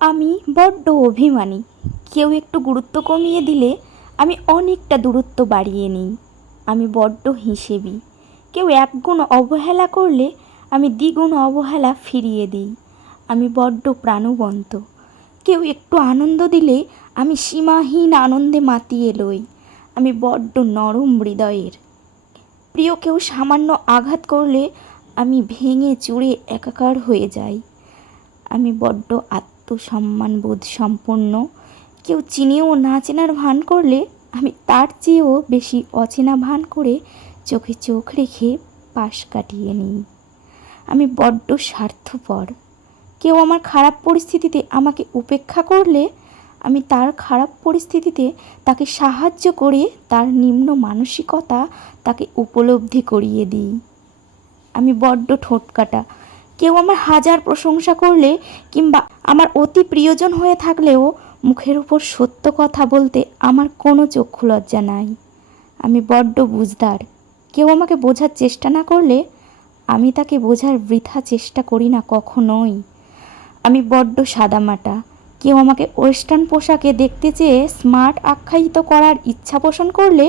আমি বড্ড অভিমানী। কেউ একটু গুরুত্ব কমিয়ে দিলে আমি অনেকটা দূরত্ব বাড়িয়ে নিই। আমি বড্ড হিসেবি। কেউ একগুণ অবহেলা করলে আমি দ্বিগুণ অবহেলা ফিরিয়ে দিই। আমি বড্ড প্রাণবন্ত। কেউ একটু আনন্দ দিলে আমি সীমাহীন আনন্দে মাতিয়ে লই। আমি বড্ড নরম হৃদয়ের। প্রিয় কেউ সামান্য আঘাত করলে আমি ভেঙে চুড়ে একাকার হয়ে যাই। আমি বড্ড আত্মসম্মানবোধ সম্পন্ন। কেউ চিনেও না চেনার ভান করলে আমি তার চেয়েও বেশি অচেনা ভান করে চোখে চোখ রেখে পাশ কাটিয়ে নিই। আমি বড্ড স্বার্থপর। কেউ আমার খারাপ পরিস্থিতিতে আমাকে উপেক্ষা করলে আমি তার খারাপ পরিস্থিতিতে তাকে সাহায্য করে তার নিম্ন মানসিকতা তাকে উপলব্ধি করিয়ে দিই। আমি বড্ড ঠোঁটকাটা কেউ আমার হাজার প্রশংসা করলে কিংবা আমার অতি প্রিয়জন হয়ে থাকলেও মুখের উপর সত্য কথা বলতে আমার কোনো চক্ষু লজ্জা নাই। আমি বড্ড বুঝদার। কেউ আমাকে বোঝার চেষ্টা না করলে আমি তাকে বোঝার বৃথা চেষ্টা করি না কখনোই। আমি বড্ড সাদামাটা। কেউ আমাকে ওয়েস্টার্ন পোশাকে দেখতে চেয়ে স্মার্ট আখ্যায়িত করার ইচ্ছা পোষণ করলে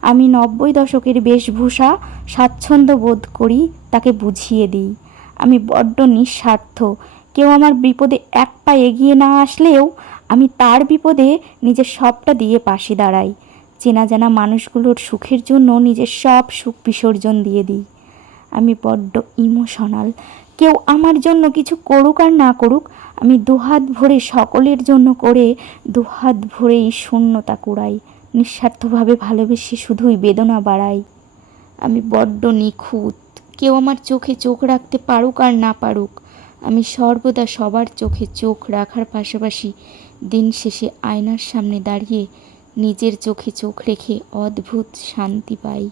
আমি নব্বই দশকের বেশভূষা স্বাচ্ছন্দ্য বোধ করি, তাকে বুঝিয়ে দিই। আমি বড্ড নিঃস্বার্থ। কেউ আমার বিপদে এক পা এগিয়ে না আসলেও আমি তার বিপদে নিজের সবটা দিয়ে পাশে দাঁড়াই। চেনা জানা মানুষগুলোর সুখের জন্য নিজের সব সুখ বিসর্জন দিয়ে দিই। আমি বড্ড ইমোশনাল। কেউ আমার জন্য কিছু করুক আর না করুক, আমি দুহাত ভরে সকলের জন্য করে দুহাত ভরেই শূন্যতা কুড়াই। নিঃস্বার্থভাবে ভালোবেসে শুধুই বেদনা বাড়াই। আমি বড্ড নিখুঁত। কেউ আমার চোখে চোখ রাখতে পারুক আর না পারুক, আমি সর্বদা সবার চোখে চোখ রাখার পাশাপাশি দিন শেষে আয়নার সামনে দাঁড়িয়ে নিজের চোখে চোখ রেখে অদ্ভুত শান্তি পাই।